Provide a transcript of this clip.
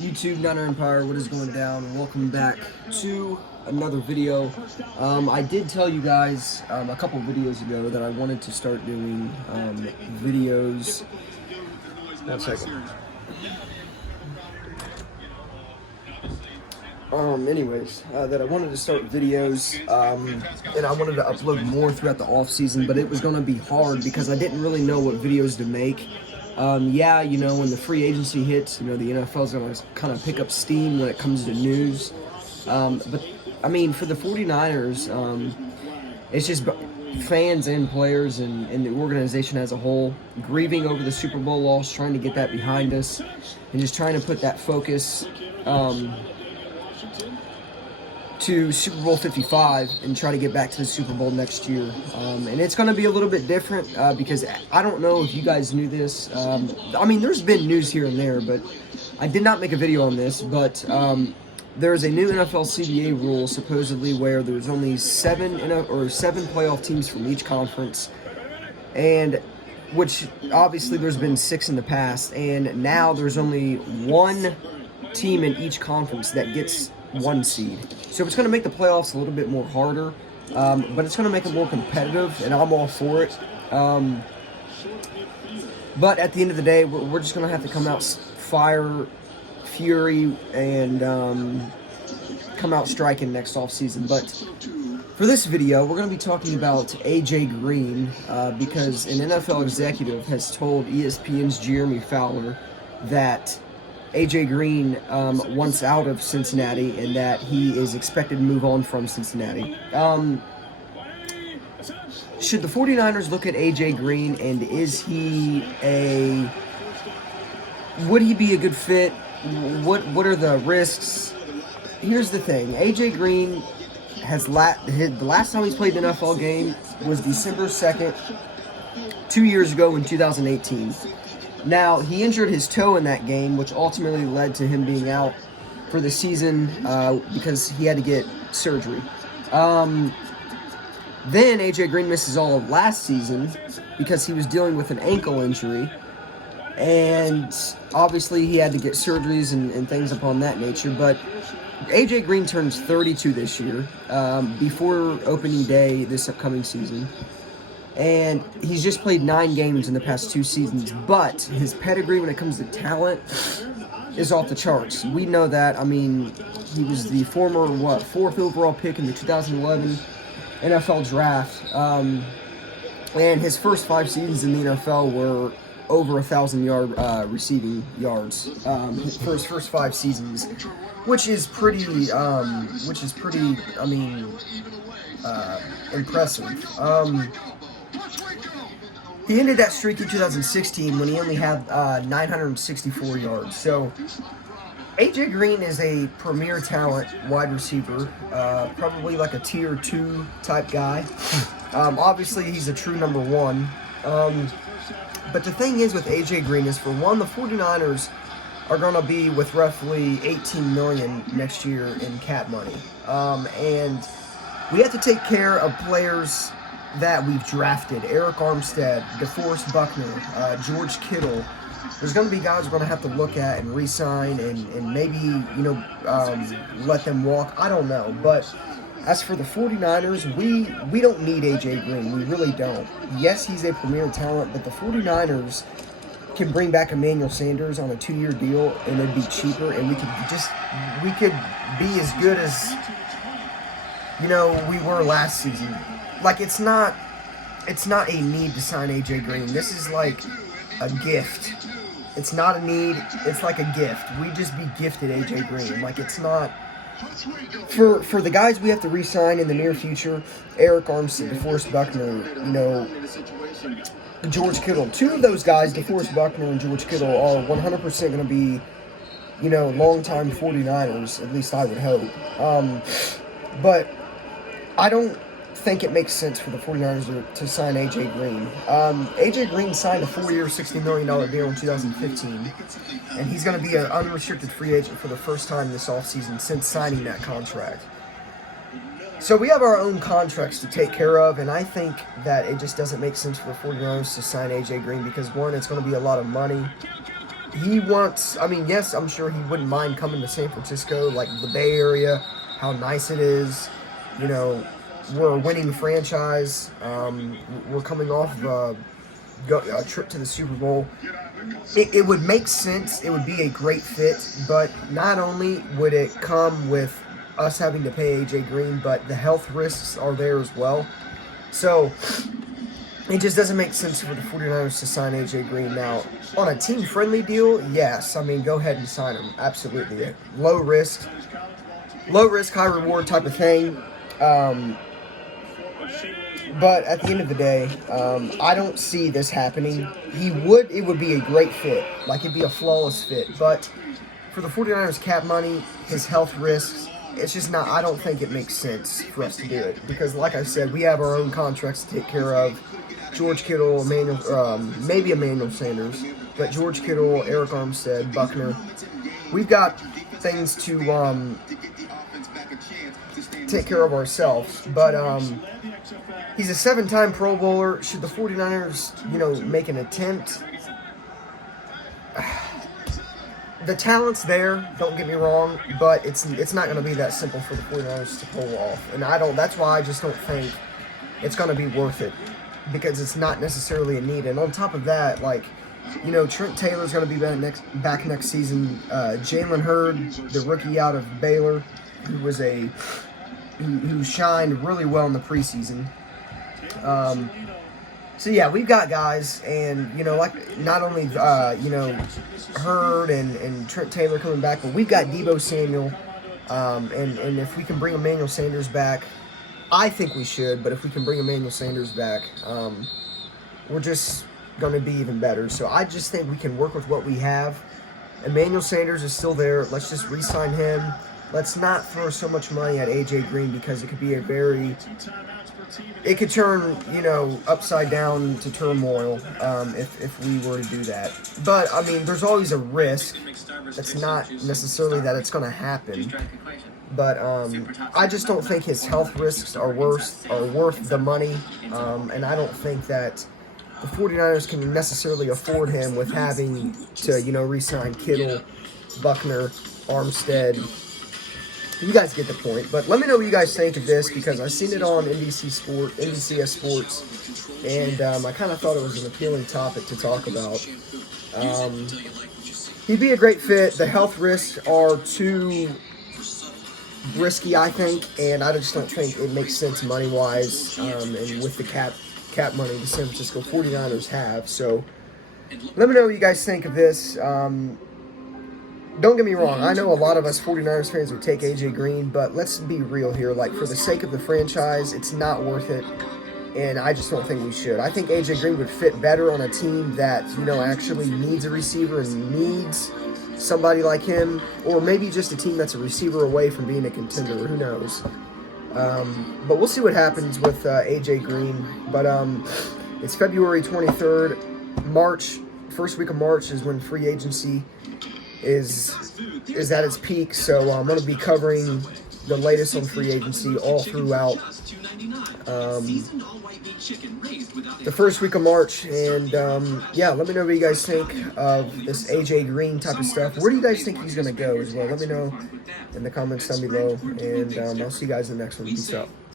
YouTube Niner Empire, what is going down? Welcome back to another video. I did tell you guys a couple videos ago that I wanted to start doing videos. One second. That I wanted to start videos, and I wanted to upload more throughout the off season, but it was going to be hard because I didn't really know what videos to make. When the free agency hits, the NFL's going to kind of pick up steam when it comes to news. But for the 49ers, it's just fans and players and the organization as a whole grieving over the Super Bowl loss, trying to get that behind us, and just trying to put that focus to Super Bowl 55 and try to get back to the Super Bowl next year. And it's going to be a little bit different because I don't know if you guys knew this. There's been news here and there, but I did not make a video on this. But there's a new NFL CBA rule supposedly where there's only seven playoff teams from each conference, and which obviously there's been 6 in the past, and now there's only one team in each conference that gets 1 seed. So it's going to make the playoffs a little bit more harder, but it's going to make it more competitive, and I'm all for it. But at the end of the day, we're just going to have to come out fire, fury, and come out striking next offseason. But for this video, we're going to be talking about A.J. Green because an NFL executive has told ESPN's Jeremy Fowler that A.J. Green wants out of Cincinnati and that he is expected to move on from Cincinnati. Should the 49ers look at A.J. Green, and would he be a good fit? What are the risks? Here's the thing. A.J. Green the last time he's played an NFL game was December 2nd, 2 years ago in 2018. Now, he injured his toe in that game, which ultimately led to him being out for the season because he had to get surgery. Then A.J. Green misses all of last season because he was dealing with an ankle injury. And obviously he had to get surgeries and things upon that nature. But A.J. Green turns 32 this year, before opening day this upcoming season. And he's just played 9 games in the past 2 seasons, but his pedigree when it comes to talent is off the charts. We know that. He was the former, 4th overall pick in the 2011 NFL draft. And his first 5 seasons in the NFL were over 1,000-yard receiving yards for his first 5 seasons, which is pretty impressive. He ended that streak in 2016 when he only had 964 yards. So A.J. Green is a premier talent wide receiver, probably like a tier 2 type guy. Obviously, he's a true number 1. But the thing is with A.J. Green is, for one, the 49ers are going to be with roughly $18 million next year in cap money. And we have to take care of players that we've drafted: Eric Armstead, DeForest Buckner, George Kittle. There's going to be guys we're going to have to look at and re-sign and maybe, let them walk. I don't know. But as for the 49ers, we don't need A.J. Green. We really don't. Yes, he's a premier talent, but the 49ers can bring back Emmanuel Sanders on a 2-year deal, and it'd be cheaper, and we could be as good as we were last season. Like, it's not a need to sign A.J. Green. This is like a gift. It's not a need. It's like a gift. We just be gifted A.J. Green. Like, it's not for the guys we have to re-sign in the near future: Eric Armstead, DeForest Buckner, George Kittle. 2 of those guys, DeForest Buckner and George Kittle, are 100% going to be, long-time 49ers. At least I would hope. But I don't think it makes sense for the 49ers to sign A.J. Green. A.J. Green signed a 4-year, $60 million deal in 2015, and he's going to be an unrestricted free agent for the first time this offseason since signing that contract. So we have our own contracts to take care of, and I think that it just doesn't make sense for the 49ers to sign A.J. Green because, one, it's going to be a lot of money, he wants, I mean, yes, I'm sure he wouldn't mind coming to San Francisco, like the Bay Area, how nice it is. You know, we're a winning franchise. We're coming off of a trip to the Super Bowl. It would make sense. It would be a great fit, but not only would it come with us having to pay A.J. Green, but the health risks are there as well. So it just doesn't make sense for the 49ers to sign A.J. Green. Now, on a team-friendly deal, yes. I mean, go ahead and sign him. Absolutely. Low risk, high reward type of thing. But at the end of the day, I don't see this happening. It would be a great fit. Like, it'd be a flawless fit. But for the 49ers cap money, his health risks, it's just not, I don't think it makes sense for us to do it. Because, like I said, we have our own contracts to take care of. George Kittle, maybe Emmanuel Sanders, but George Kittle, Eric Armstead, Buckner. We've got things to take care of ourselves. But he's a 7-time Pro Bowler. Should the 49ers, make an attempt? The talent's there, don't get me wrong, but it's not going to be that simple for the 49ers to pull off. And that's why I just don't think it's going to be worth it, because it's not necessarily a need. And on top of that, Trent Taylor's going to be back next season. Jalen Hurd, the rookie out of Baylor, who shined really well in the preseason. So yeah, we've got guys, and not only Hurd and Trent Taylor coming back, but we've got Deebo Samuel, and if we can bring Emmanuel Sanders back, I think we should. But if we can bring Emmanuel Sanders back, we're just going to be even better. So I just think we can work with what we have. Emmanuel Sanders is still there. Let's just re-sign him. Let's not throw so much money at A.J. Green, because it could be it could turn, upside down to turmoil if we were to do that. But, I mean, there's always a risk. It's not necessarily that it's going to happen. But I just don't think his health risks are worth the money. And I don't think that the 49ers can necessarily afford him with having to, re-sign Kittle, Buckner, Armstead. You guys get the point. But let me know what you guys think of this, because I've seen it on NBCS Sports, and I kind of thought it was an appealing topic to talk about. He'd be a great fit. The health risks are too risky, I think, and I just don't think it makes sense money-wise, and with the cap money the San Francisco 49ers have. So let me know what you guys think of this. Don't get me wrong, I know a lot of us 49ers fans would take A.J. Green, but let's be real here. For the sake of the franchise, it's not worth it, and I just don't think we should. I think A.J. Green would fit better on a team that, actually needs a receiver and needs somebody like him, or maybe just a team that's a receiver away from being a contender. Who knows? But we'll see what happens with A.J. Green. But it's February 23rd. First week of March is when free agency is at its peak, so I'm going to be covering the latest on free agency all throughout the first week of March. And let me know what you guys think of this A.J. Green type of stuff. Where do you guys think he's going to go as well? Let me know in the comments down below, and I'll see you guys in the next one. Peace out.